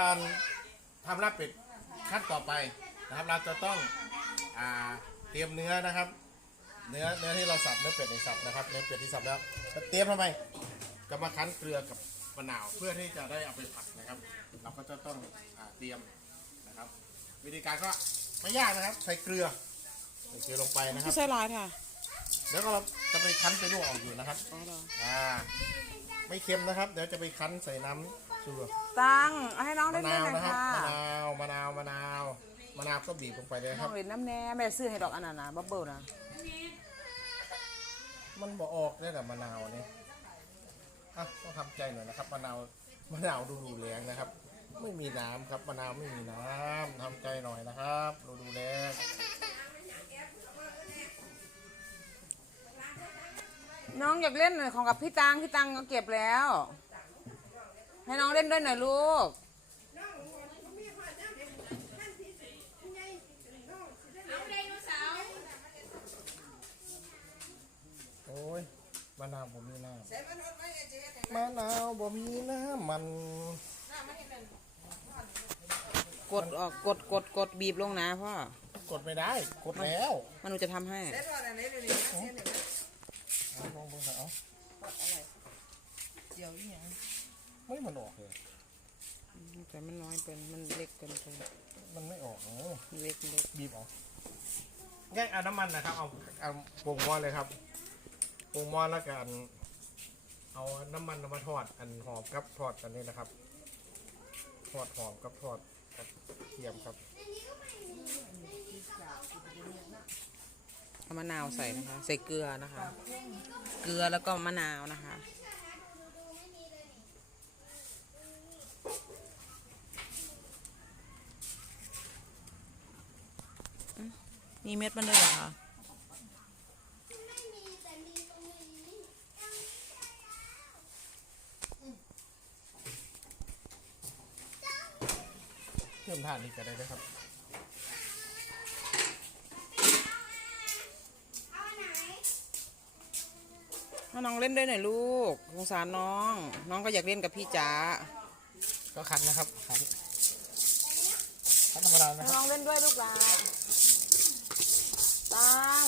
การทำลาบเป็ดขั้นต่อไปนะครับ เราจะต้องอ่าเตรียมเนื้อนะครับ เนื้อเนื้อที่เราสับเนื้อเป็ดในสับนะครับเนื้อเป็ดที่สับแล้วจะเตรียมทำไมจะมาคั้นเกลือกับมะนาวเพื่อที่จะได้เอาไปผัดนะครับ เราก็จะต้องอาเตรียมนะครับ วิธีการก็ไม่ยากนะครับ ใส่เกลือใส่เกลือลงไปนะครับไม่ใช่ลายค่ะ แล้วก็เราจะไปคั้นไปลวกออกอยู่นะครับ อ๋อเหรอ อ่า ไม่เค็มนะครับ เดี๋ยวจะไปคั้นใส่น้ำ ชูรสตังเอาให้น้องมะเล่นด้นาวยวหน่อยนะครับค่ะมะนาวมะนาวมะนาวมะนาวก็บีบลงไปเลยคน้รัอบงเล่นน้ำแน่แม่ซื้อให้ดอกอันนั้นนะบับเบิ้ลนะมันบ่ออกได้แต่มะนาวนี่อะต้องทำใจหน่อยนะครับมะนาวมะนาวดูดูแรงนะครับ ไม่มีน้ำครับมะนาวไม่มีน้ำทำใจหน่อยนะครับ ดูดูแรงน้องอยากเล่นหน่อยของกับพี่ตังพี่ตังก็เก็บแล้ว ให้น้องเล่นด้วยหน่อยลูก โอ้ยมะนาวบ่มีน้ำมะนาวบ่มีน้ำมันกดออกกดกดกดบีบลงนะพ่อ กดไม่ได้ กดแล้วมันหนูจะทำให้ เอาลองดูสิเอา ไม่มันออกเลย แต่มันน้อยเป็นมันเล็กเกินไปมันไม่ออกเออเล็กเล็กบีบออกแยกเอาน้ำมันนะครับ เอาเอาปรุงหม้อเลยครับปรุงหม้อแล้วกันเอาน้ำมันมาทอด อันหอมกับทอดอันนี้นะครับ ทอดหอมกับทอดกระเทียมครับเอามะนาวใส่นะคะ ใส่เกลือนะคะ เกลือแล้วก็มะนาวนะคะ มีเม็ดมันด้วยเหรอคะเพิ่มทานนี่ก็ได้นะครับ ให้น้องเล่นด้วยหน่อยลูกสงสารน้อง น้องก็อยากเล่นกับพี่จ๋าก็คั้นนะครับคั้นคั้นธรรมดานะให้ครับน้องเล่นด้วยลูกหลาน ตัง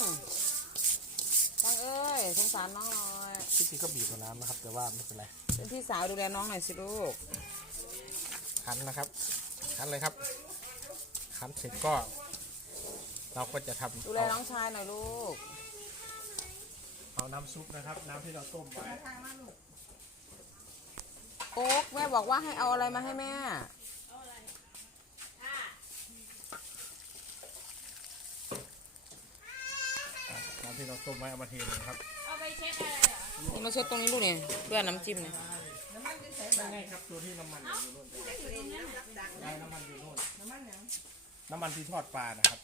ตังเอ้ยสงสารน้องหน่อยที่จริงก็บีบกับน้ำนะครับ แต่ว่าไม่เป็นไรเป็นพี่สาวดูแลน้องหน่อยสิลูกคั้นนะครับคั้นเลยครับคั้นเสร็จก็ เราก็จะทำดูแลเอาน้องชายหน่อยลูกเอาน้ำซุปนะครับ น้ำที่เราต้มไว้โอ๊กแม่บอกว่าให้เอาอะไรมาให้แม่ น้ำที่เราต้มไว้เอามาเทเลยครับนี่มาเช็ดตรงนี้ลูกเนี่ยเพื่อน้ำจิ้มเนี่ยไม่ไงครับตัวที่น้ำมันอยู่นู่นได้น้ำมันอยู่นู่นน้ำมันน้ำมันที่ทอดปลานะครับ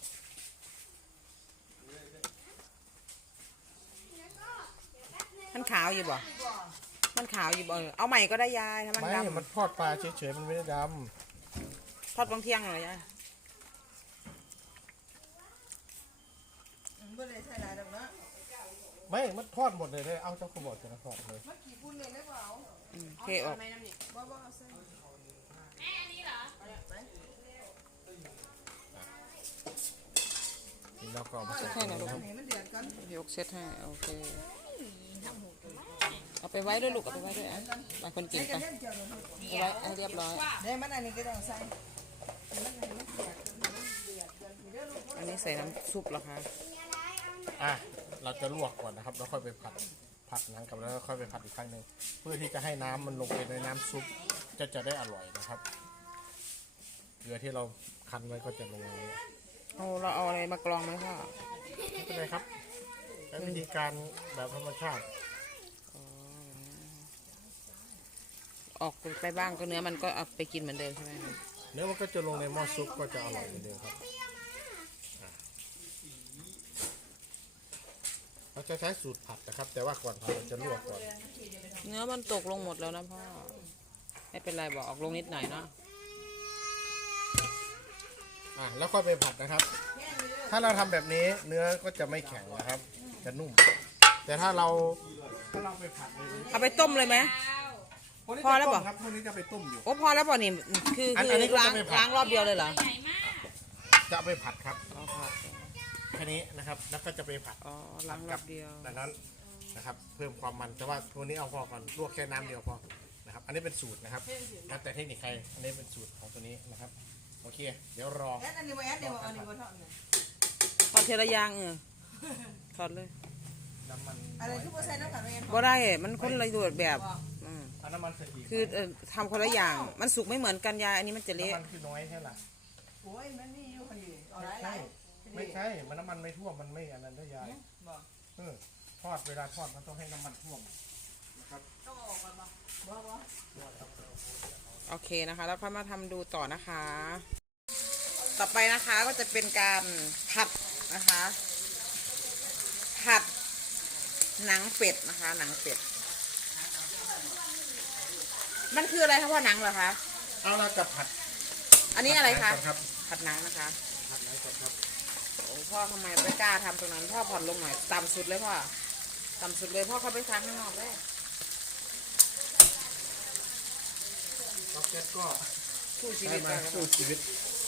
มันขาวอยู่บ่ มันขาวอยู่บ่เออเอาใหม่ก็ได้ยายถ้ามันไม่ดมันทอดปลาเฉยๆมันไม่ได้ดำทอดบางเที่ยงเหรอยายำไม่มันทอดหมดเลยเลยเอาเจ้าขบดจะนะทอดเลยอืมเทออกนี่เราก็เอามาใส่แค่ไหนลูกเดี๋ยวเช็ดให้โอเค เอาไปไว้ด้วยลูกเอาไปไว้ด้วยอะบางคนกินไปเอาไว้ให้เรียบร้อย ได้มันอันนี้ก็ต้องใส่อันนี้ใส่น้ำซุปเหรอคะ อะเราจะลวกก่อนนะครับ แล้วค่อยไปผัดผัดน้ำกับแล้วค่อยไปผัดอีกครั้งหนึ่งเพื่อที่จะให้น้ำมันลงไปในน้ำซุปจะจะได้อร่อยนะครับเกลือที่เราคั้นไว้ก็จะลงในนี้เอาเราเอาอะไรมากรองไหมพ่อไม่เป็นไรครับใช้วิธีการแบบธรรมชาติ ออกไปบ้างก็เนื้อมันก็เอาไปกินเหมือนเดิมใช่ไหมคะเนื้อมันก็จะลงในหม้อซุปก็จะอร่อยเหมือนเดิมครับอะ เราจะใช้สูตรผัดนะครับ แต่ว่าก่อนผัดเราจะลวกก่อนเนื้อมันตกลงหมดแล้วนะพ่อ ไม่เป็นไรบอกออกลงนิดหน่อยเนาะอะแล้วค่อยไปผัดนะครับ ถ้าเราทำแบบนี้เนื้อก็จะไม่แข็งนะครับ จะนุ่ม แต่ถ้าเราถ้าเราไปผัดเลยเอาไปต้มเลยไหม พวกนี้พอแล้วจะเปต้ล่ามครับพวกนี้จะไปต้มอยู่ โอ้พอแล้วเปล่านี่คืออันคืออันนี้ก็ล้างจะไม่ผัด ล้างรอบเดียวเลยเหรอใหญ่มากจะเอาไปผัดครับอ๋อผัด แค่นี้นะครับ แล้วก็จะไปผัดอ๋อล้างรอบเดียว ดังนั้นนะครับ เพิ่มความมันแต่ว่าตัวนี้เอาพอก่อนลวกแค่น้ำเดียวพอนะครับ อันนี้เป็นสูตรนะครับแล้วแต่เทคนิคใครอันนี้เป็นสูตรของตัวนี้นะครับโอเค เดี๋ยวรอแอดอันนี้ไว้แอดเดี๋ยวอันนี้ไว้เท่านั้นทอดเทละอยางเออทอดเลยน้ำมันอะไรคือโปรเซนต์น้ำตาลเรียนบ่ได้มันคนละรูปแบบอืมเอาน้ำมันใส่อีกคือเอ่อทำคนละอย่างมันสุกไม่เหมือนกันยายอันนี้มันจะเละน้ำมันคือน้อยแค่ไหนโอ้ยมันนี่อยู่พอดีเอาไม่ไร ไรใช่ไม่ใช่ มันน้ำมันไม่ท่วม มันไม่อันนั้นได้ยายบอกเออทอดเวลาทอดมันต้องให้น้ำมันท่วมนะครับต้องเอาออกก่อนบอกบอกว่าโอเคนะคะ แล้วค่อยมาทำดูต่อนะคะ ต่อไปนะคะก็จะเป็นการผัดนะคะ ผัดหนังเป็ดนะคะ หนังเป็ด มันคืออะไรคะพ่อหนังเหรอคะ เอาละกับผัดอันนี้อะไรคะ ผัดครับผัดหนังนะคะ ผัดไหนก่อนครับ โอ้ พ่อทำไมไม่กล้าทำตรงนั้นพ่อผ่อนลงหน่อยต่ำสุดเลยพ่อต่ำสุดเลยพ่อเขาไปทานข้างนอกเลยล็อกเก็ตก็สู้ชีได้วิตมากันสู้ชีวิต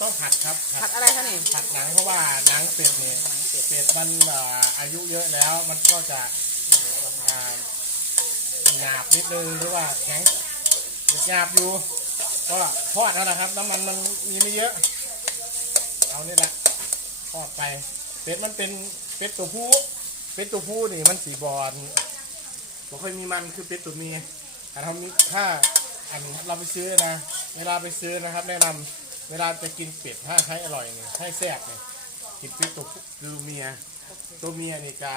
ต้องผัดครับผัดอะไรคะนี่ผัดหนังเพราะว่าหนังเป็ดเนี่ยหนังเป็ดเป็ดมันเอ่ออายุเยอะแล้วมันก็จะอ่าหยาบนิดนึงหรือว่าแข็งหยาบอยู่ ก็ทอดแล้วนะครับน้ำมันมันมีไม่เยอะ เอานี่แหละ ทอดไป เป็ดมันเป็นเป็ดตัวผู้เป็ดตัวผู้นี่มันสีบอลบ่ค่อยมีมันคือเป็ดตัวเมียแต่ถ้ามีถ้าอันเราไปซื้อนะ เวลาไปซื้อนะครับ แนะนำเวลาจะกินเป็ดถ้าให้อร่อยเนี่ยให้แซ่บเนี่ยกินเป็ดตัวผู้เมียตัวเมียนี่จะ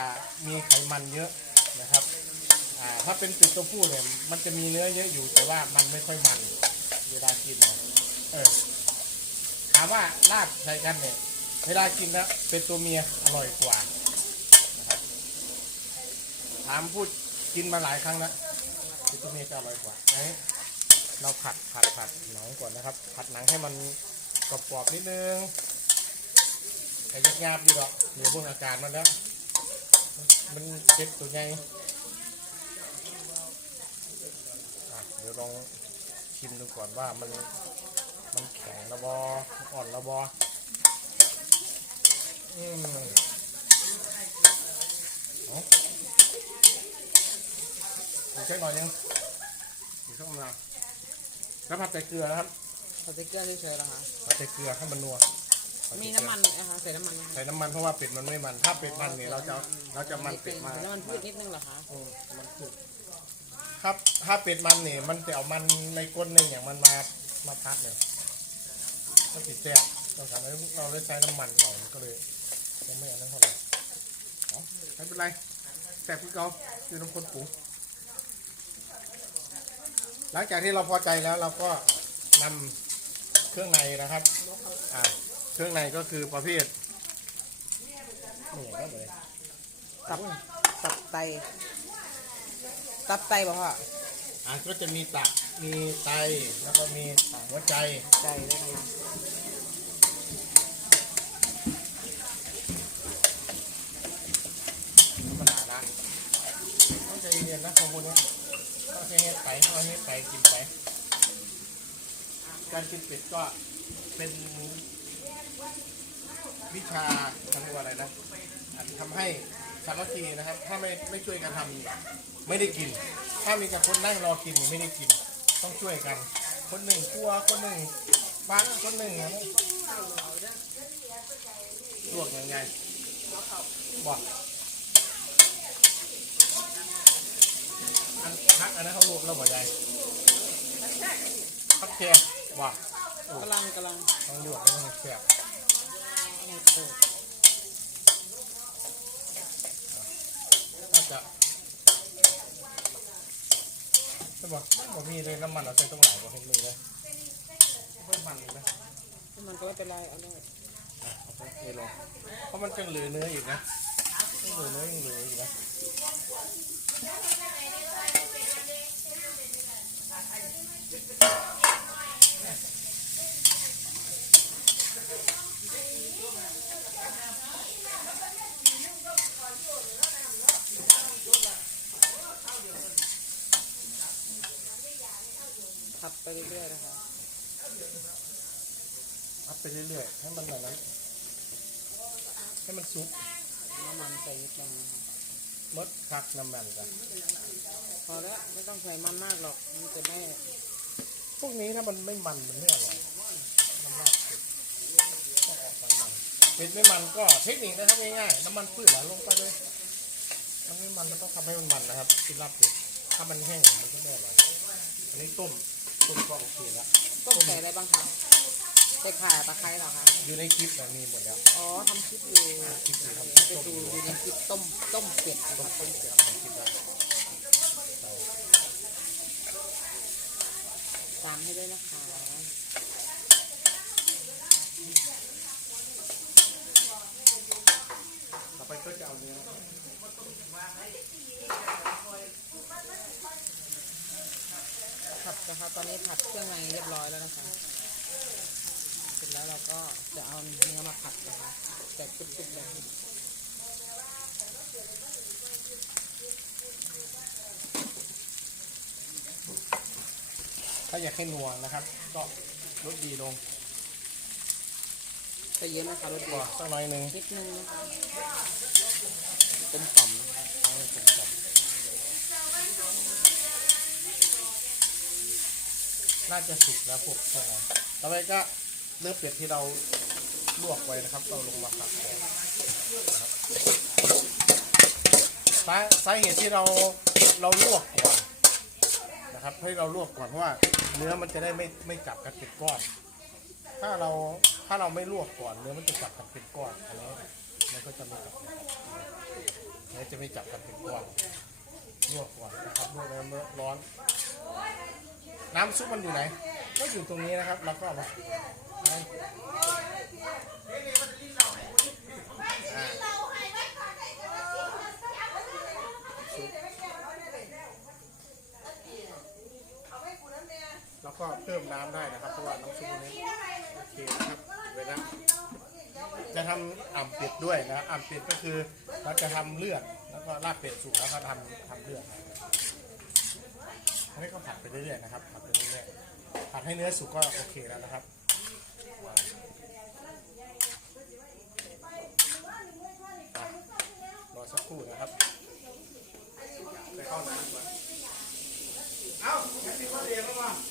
มีไขมันเยอะนะครับถ้าเป็นเป็ดตัวผู้เนี่ยมันจะมีเนื้อเยอะอยู่แต่ว่ามันไม่ค่อยมัน เวลากินนะเออถามว่าลาบใส่กันเนี่ย เวลากินนะเป็นตัวเมียอร่อยกว่านะครับถามพูดกินมาหลายครั้งแล้วเป็นตัวเมียจะอร่อยกว่าไอ้เราผัดผัดผัดหนังก่อนนะครับ ผัดหนังให้มันกรอบๆนิดนึงแต่ยักยาบอยู่หรอกเดี๋ยวเบิ่งอาการมันแล้ว มันเจ็บตัวใหญ่เดี๋ยวลองชิมดูก่อนว่ามันมันแข็งระบออ่อนระบออืม เอาอีกสักหน่อยยังอีกสักหน่อยแล้วผัดใส่เกลือนะครับผัดเกลือเฉยๆเหรอคะผัดใส่เกลือให้มันนัวมีน้ำมันนะคะใส่น้ำมันใส่น้ำมันเพราะว่าเป็ดมันไม่มัน ถ้าเป็ดมันเนี่ยเราจะเราจะมันเป็ดมาน้ำมันพืชนิดนึงเหรอคะอืมมันคือครับถ้าเป็ดมันเนี่ยมันจะเอามันในก้นหนึ่งอย่างมันมามาพัดเนี่ยก็ติดแจ๊กเราทำให้เราได้ใช้น้ำมันเราก็เลย ยังไม่เอานั้นเท่าไหร่อ๋อไม่เป็นไรแซ่บคือเก่าคือน้ำข้นปรุงหลังจากที่เราพอใจแล้วเราก็นำเครื่องในนะครับอ่าเครื่องในก็คือประเภทนี่ก็เลยตับตับไต ตับไตบอกว่าอะก็จะมีตับมีไตแล้วก็มีหัวใจใจด้วยนะคะ ธรรมดาละ ต้องใจเย็นๆนะของพวกนี้ต้องให้เฮ็ดไปต้องให้เฮ็ดไปกินไป การกินเป็ดก็เป็นวิชาทำว่าอะไรนะทำให้สามัคคีนะครับ ถ้าไม่ไม่ช่วยกันทำไม่ได้กิน ถ้ามีแต่คนนั่งรอกินไม่ได้กิน ต้องช่วยกัน คนหนึ่งกลัวคนหนึ่งฟังคนหนึ่งนะลวกยังไงบอก อันพักอันนั้นเขาลวกแล้วบ่ใหญ่พักแค่บอกกำลังกำลังต้องลวกแล้วมันแซ่บโอ้น่าจะไม่บอกมันบอกมีเลยน้ำมันเอาใส่ตรงไหนบอกเห็นมีเลยเพิ่มมันเลยนะมันก็ไม่เป็นไรเอาเลยอะเอาไปเทลงเพราะมันจะเหลือเนื้ออีกนะยังเหลือเนื้อยังเหลืออีกนะ เรื่อยๆนะคะพับไปเรื่อยๆ ให้มันแบบนั้น ให้มันซุปน้ำมันใส่นิดนึงนะคะ มดคักน้ำมันกันพอแล้วไม่ต้องใส่มันมากหรอกมันจะได้พวกนี้ถ้ามันไม่มันมันไม่อร่อยน้ำลาบเป็ดต้องออกมันมันเป็ดไม่มันก็เทคนิคนะครับง่ายๆน้ำมันพืชไหลลงไปเลยมันไม่มันมันต้องทำให้มันมันนะครับกินลาบเป็ดถ้ามันแห้งมันก็ไม่อร่อยอันนี้ต้มต้มก็โอเคแล้วต้มใส่อะไรบ้างคะ ใส่ข่าตะไคร้เหรอคะ อยู่ในคลิปนะมีหมดแล้วอ๋อทำคลิปอยู่คลิปนี้ครับไปต้มดูอยู่ในคลิปต้มต้มเป็ดนะต้มคะต้มเสียบในคลิปแล้วตามให้ด้วยนะคะต่อไปก็จะเอาเนื้อผัดนะคะตอนนี้ผัดเครื่องในเรียบร้อยแล้วนะคะเสร็จแล้วเราก็จะเอาเนื้อมาผัดนะคะแตกตุบๆแบบนี้ถ้าอยากให้นัวนะครับ ก็ลดดีลงก็เยอะนะคะรสกดีว่าสักหน่อยหนึ่งนิดนึงนะคะเป็นต่อมนะคะเอาให้เป็นก่อนน่าจะสุกแล้วพวกใช่ไหมต่อไปก็ เนื้อเป็ดที่เราลวกไว้นะครับ เราลงมาผัดก่อนนะครับสาสาเหตุที่เราเราลวกก่อนนะครับให้เราลวกก่อนเพราะว่า เนื้อมันจะได้ไม่ไม่จับกันเป็นก้อน ถ้าเราถ้าเราไม่ลวกก่อน เนื้อมันจะจับกันเป็นก้อนอันนี้มันก็จะไม่จับเนื้อจะไม่จับกันเป็นก้อนลวกก่อนนะครับลวกแล้วเมื่อร้อน น้ำซุปมันอยู่ไหนก็อยู่ตรงนี้นะครับ เราก็เอามา แล้วก็เพิ่มน้ำได้นะครับเพราะว่าน้ำซุปนี้โอเคนะครับเวลาจะทำอ่ำเป็ดด้วยนะอ่ำเป็ดก็คือเราจะทำเลือดแล้วก็ลาบเป็ดสุกแล้วก็ทำทำเลือดอันนี้ก็ผัดไปเรื่อยๆนะครับผัดไปเรื่อยๆผัดให้เนื้อสุกก็โอเคแล้วนะครับอะรอ สักครู่นะครับไปเข้าน้ำก่อนเอ้าแค่ติดข้อเดียวแล้วมั้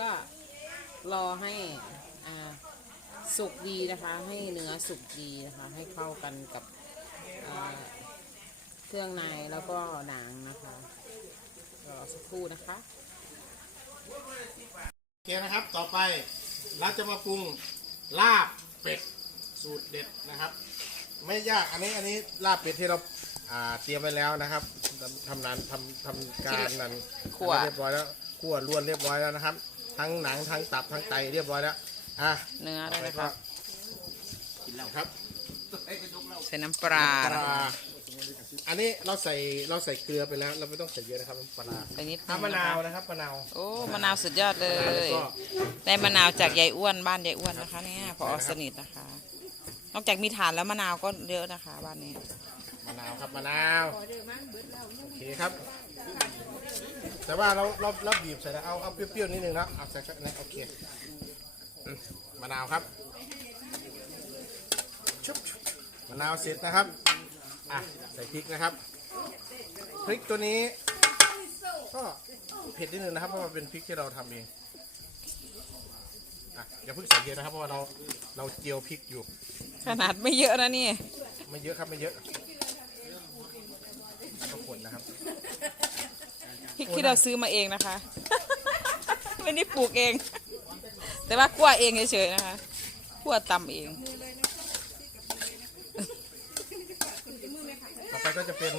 ก็รอให้อ่าสุกดีนะคะ ให้เนื้อสุกดีนะคะ ให้เข้ากันกับอ่าเครื่องในแล้วก็หนังนะคะรอสักครู่นะคะโอเคนะครับต่อไปเราจะมาปรุงลาบเป็ดสูตรเด็ดนะครับ ไม่ยากอันนี้อันนี้ลาบเป็ดที่เราอ่าเตรียมไว้แล้วนะครับทำทำนานทำทำการนั้นคั่วเรียบร้อยแล้วคั่วล้วนเรียบร้อยแล้วนะครับ ทั้งหนังทั้งตับทั้งไตเรียบร้อยแล้วอะเนื้อต่ได้อไหไปมก็คะกินแล้วครับใส่น้ำปลาปนะลาคะอันนี้เราใส่เราใส่เกลือไปแล้ว เราไม่ต้องใส่เยอะนะครับน้ำปลาใส่นิดนึงน้ำมะนาวนะครับมะนาวโอ้มะนาวสุดยอดเลมะนาวแล้วยก็ได้มะนาวจากยายอ้วนบ้านยายอ้วนนะคะเนี่ยพอสนิทนะคะ นอกจากมีฐานแล้วมะนาวก็เยอะนะคะบ้านนี้มะนาวครับมะนาวโอเคครับ แต่ว่าเราเราเราบีบใส่แล้วเอาเอาเปรี้ยวๆนิดนึงนะเอาใส่สักนะโอเคอืมมะนาวครับชุบมะนาวเสร็จนะครับอะใส่พริกนะครับพริกตัวนี้ ก็เผ็ดนิดนึงนะครับเพราะว่าเป็นพริกที่เราทำเองอะอย่าเพิ่งใส่เยอะนะครับเพราะว่าเราเราเจียวพริกอยู่ ขนาดไม่เยอะนะนี่ไม่เยอะครับไม่เยอะก็คนนะครับ พ ริกที่เราซื้อมาเองนะคะ ไม่ได้ปลูกเอง แต่ว่าคั่วเองเฉยๆนะคะคั่วตำเองต่อไปก็จะเป็น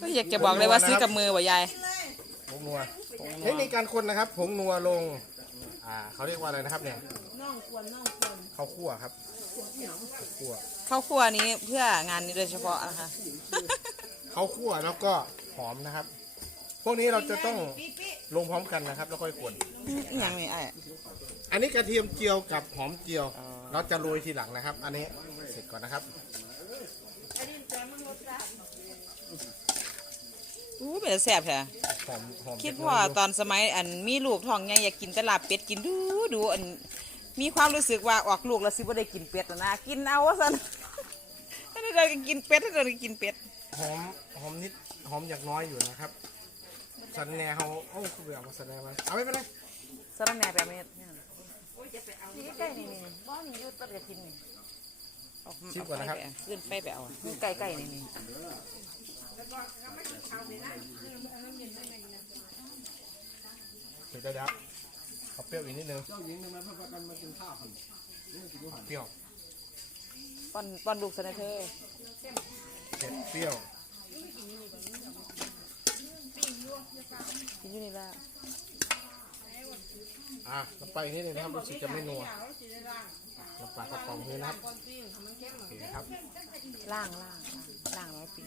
ก็อยากจะบอกเลยว่าซื้อกับมือว่ายายผงนัวเทคนิคการคนนะครับผงนัวลงอ่าเขาเรียกว่าอะไรนะครับเนี่ยน่องควรน่องควรข้าวคั่วครับข้าวคั่วข้าวคั่วนี้เพื่องานนี้โดยเฉพาะนะคะข้าวคั่วแล้วก็หอมนะครับ พวกนี้เราจะต้องปิ๊ปิ๊ลงพร้อมกันนะครับ แล้วค่อยคนอย่างนี้ไอ้อันนี้กระเทียมเจียวกับหอมเจียวอ๋อเราจะโรยทีหลังนะครับ อันนี้เสร็จก่อนนะครับอันนี้แต่มันรสชาติอู้เป็นแซ่บแท้หอมหอมคิดเผ็ว่าน้ยตอนสมัยอันมีลูกท้องไงอยากกินแตลาบเป็ดกินดูดูอันมีความรู้สึกว่าออกลูกแล้วสิบ่ได้กินเป็ดแล้วนะกินเอาว่าซั่นถ้าได้ก็กินเป็ดถ้าได้ก็กินเป็ดหอมหอมนิดหอมอย่างน้อยอยู่นะครับ สันแหนเขาโอ้คือแบบมาแสดงมาเอาไม่เป็นไรสะรแหน่แบบนี้เนี่ยนี่ใกล้ๆนี่นี่บ้านยู่ต้นกระถินนี่ออกชิมก่อนนะครับ ขึ้นไปไปเอาอยู่ใกล้ๆนี่นี่เดี๋ยวเดี๋ยวเดี๋ยวเอาเปรี้ยวอีกนิดนึงเปรี้ยวป้อนป้อนลูกซะนะเธอเผ็ดเปรี้ยว กินอยู่นี่ละอะน้ำปลาอีกนิดนึงนะครับรู้สึกจะไม่นัวน้ำปลากระป๋องนี้นะครับโอเคครับล่างล่างล่างร้อยปี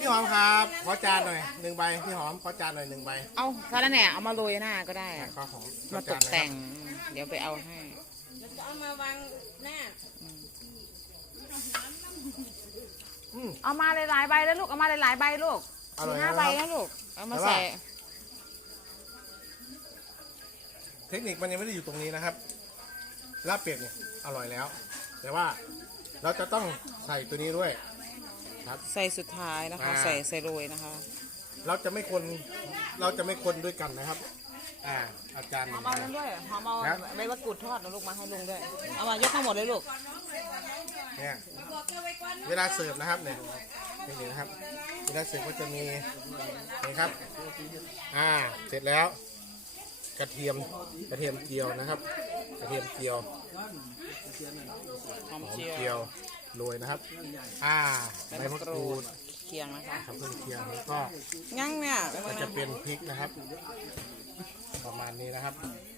พี่หอมครับขอจานหน่อยหนึ่งใบพี่หอมขอจานหน่อยหนึ่งใบเอาสะระแหน่เอามาโรยหน้าก็ได้อะข้าวหอมขอมาตจนกหน่อยครับแต่ง เดี๋ยวไปเอาให้ แล้วก็เอามาวางหน้า อืม เอามาหลายๆใบแล้วลูก เอามาหลายๆใบลูกอร่อยสี่ห้านะครับใบนะลูก เอามาแต่ว่าใส่ เทคนิคมันยังไม่ได้อยู่ตรงนี้นะครับลาบเป็ดเนี่ยอร่อยแล้ว แต่ว่าเราจะต้องใส่ตัวนี้ด้วยครับใส่สุดท้ายนะคะ อ่า ใส่ใส่โรยนะคะ เราจะไม่คนเราจะไม่คนด้วยกันนะครับ อ่า อาจารย์หอมเอานั้นด้วยหอมเอาครับใบมะกรูดทอดนะลูกมาให้ลุงด้วย เอามายกทั้งหมดเลยลูก เนี่ยเวลาเสิร์ฟนะครับเนี่ยนี่นะครับ เวลาเสิร์ฟก็จะมีนี่ครับ อ่า เสร็จแล้ว กระเทียม กระเทียมเจียวนะครับ กระเทียมเจียวหอมหอมเจีเจียยววโรยนะครับ อ่าใบมะกรูดเคียงนะคะครับเครื่องเคียงแล้วก็งั้งเนี่ยไปก็มาจะเป็นพริกนะครับ ประมาณนี้นะครับส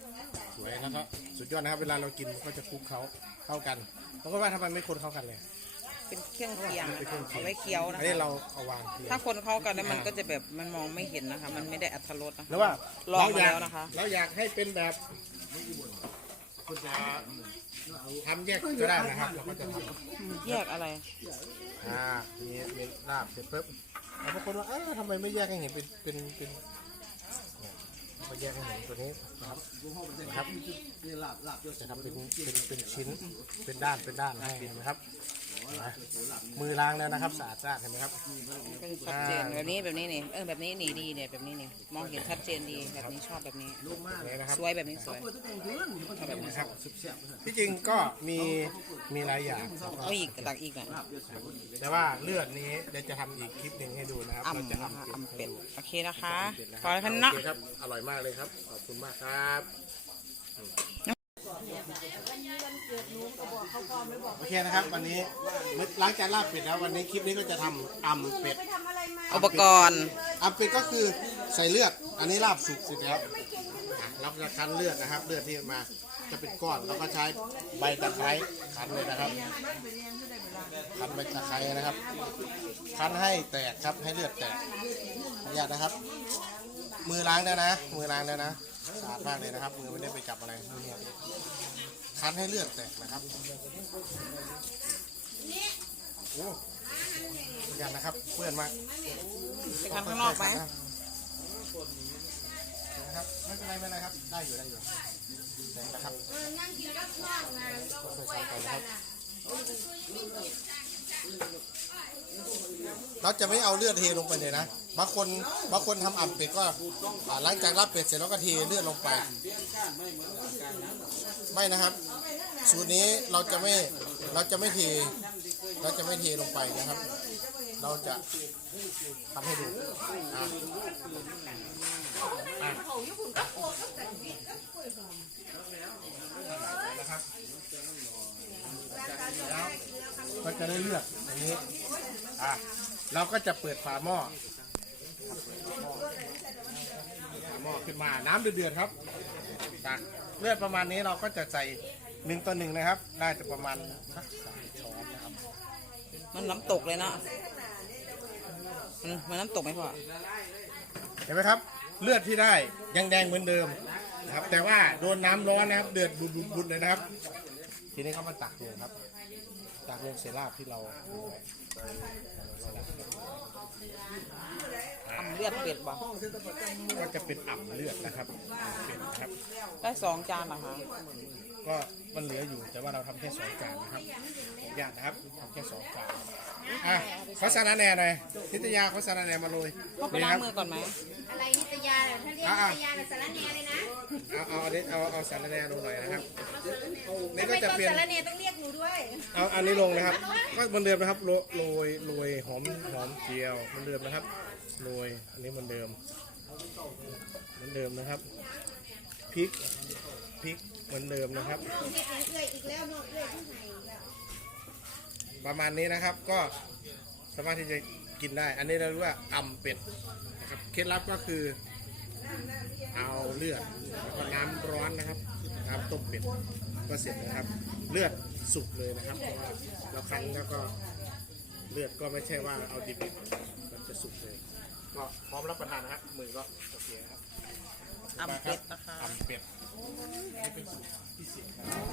วยแล้วก็สุดยอดนะครับ เวลาเรากินก็จะคลุกเขาเข้ากันแล้วก็ว่าทำไมไม่คนเข้ากันเลยเป็นเครื่องเคียงเป็นนะเครื่คะองเคียเอางไว้เคี้ยวนะอันนี้คะเราเอาวางเคียงถ้าคนเข้ากันแล้วมันก็จะแบบมันมองไม่เห็นนะคะ มันไม่ได้อัตรสนะคะแล้วว่าลองมาเราอยากแล้วนะคะ เราอยากให้เป็นแบบคุณจะทำแยกก็ได้นะครับเราก็จะทแยกอะไรำอ่ามีมีลาบเสร็จปุ๊บแล้วบางคนว่าเอ้าทำไมไม่แยกให้เห็นเป็นเป็นเป็นเนี่ย ก็แยกให้เห็นตัวนี้นะครับนะครับจะทำเป็นเป็นเป็นชิ้นเป็นด้านเป็นด้านให้เห็นไหมครับ มือล้างแล้วนะครับสะอาดสะอาดเห็นไหมครับก็จะชัดเจนแบบนี้แบบนี้นี่เออแบบนี้นี่ดีเนี่ยแบบนี้นี่มองเห็นชัดเจนดีแบบนี้ชอบแบบนี้ นี่นะครับ สวยแบบนี้สวยแบบนี้ครับที่จริงก็มีมีหลายอย่าง เอาอีกตักอีกอะแต่ว่าเลือดนี้เดี๋ยวจะทำอีกคลิปหนึ่งให้ดูนะครับอ่ำเราจะนะคะอ่ำเป็ดอ่ำเป็ดโอเคนะคะเป็ดนะพอแล้วท่านเนาะ โอเคครับ อร่อยมากเลยครับ ขอบคุณมากครับ โอเคนะครับ วันนี้หลังจากลาบเป็ดแล้ววันนี้คลิปนี้ก็จะทำอ่ำเป็ดไปทำอะไรมาอุปกรณ์อ่ำเป็ดก็คือใส่เลือด อันนี้ลาบสุกเสร็จแล้วอะเราจะคั้นเลือดนะครับ เลือดที่มาจะเป็นก้อนเราก็ใช้ใบตะไคร้คั้นเลยนะครับคั้นใบตะไคร้นะครับ คั้นให้แตกครับให้เลือดแตกขออนุญาตนะครับ มือล้างแล้วนะ มือล้างแล้วนะสะอาดมากเลยนะครับ มือไม่ได้ไปจับอะไรมือเนี่ย คั้นให้เลือดแตกนะครับโอ้ขออนุญาตนะครับ เพื่อนมากไปทำข้างนอกไหมนะครับไม่เป็นไรไม่เป็นไรครับ ได้อยู่ได้อยู่แตกนะครับนั่งกินกับข้าวไงก็ค่อยๆใส่ไปนะครับน เราจะไม่เอาเลือดเทลงไปเลยนะ บางคนบางคนทำอ่ำเป็ดก็หลังจากรับเป็ดเสร็จแล้วก็เทเลือดลงไป ไม่นะครับ สูตรนี้เราจะไม่เราจะไม่เทเราจะไม่เทลงไปนะครับ เราจะทำให้ดูนะครับก็จะได้เลือดอย่างนี้ อะเราก็จะเปิดฝาหม้อฝาหม้อขึ้นมาน้ำเดือดๆครับตักเลือดประมาณนี้เราก็จะใส่หนึ่งต่อหนึ่งนะครับ ได้จะประมาณสักสามช้อนนะครับมันน้ำตกเลยเนาะมันมันน้ำตกไหมพ่อเห็นไหมครับ เลือดที่ได้ยังแดงเหมือนเดิมนะครับ แต่ว่าโดนน้ำร้อนนะครับ เดือดบุดบุดๆเลยนะครับ ทีนี้เขามาตักลงครับ ตักลงเซราบที่เราดูไว้ทำเลือดเป็ดบ่ก็จะเป็นอ่ำเลือดนะครับอ่ำเป็ดนะครับ ได้สองจานเหรอคะก็มันเหลืออยู่แต่ว่าเราทำแค่สองจานนะครับขออนุญาตนะครับทำแค่สองจานอะขอสาระแหน่หน่อยนิตยาขอสาระแหน่มาเลยพ่อไปล้างมือก่อนไหมอะไรนิตยาเนี่ยถ้าเรียกนิตยาเนี่ยสารแหน่เลยนะเอาเอาอันนี้เอาเอาสาระแหน่ลงหน่อยนะครับนี่ทำไมก็จะต้องเป็นสารแหน่ต้องเรียกหนูด้วยเอาอันนี้ลงนะครับ ก็เหมือนเดิมนะครับโรโรยโรยหอมหอมเจียวเหมือนเดิมนะครับโรยอันนี้เหมือนเดิมเหมือนเดิมนะครับพริกพริกเหมือนเดิมนะครับเรียกเอื่อยอีกแล้วน้องเอื่อยที่ไหนอีกแล้วประมาณนี้นะครับก็สามารถที่จะกินได้ อันนี้เราเรียกว่าอ่ำเป็ดนะครับเคล็ดลับก็คือเอาเลือดแล้วก็น้ำร้อนนะครับน้ำต้มเป็ดก็เสร็จนะครับ เลือดสุกเลยนะครับเพราะว่าเราคั้นแล้วก็ เลือดก็ไม่ใช่ว่าเอาดิบๆมันจะสุกเลย ก็พร้อมรับประทานนะฮะมือก็โอเคครับอ่ำเป็ดนะคะอ่ำเป็ดนี่เป็นสูตรพิเศษครับ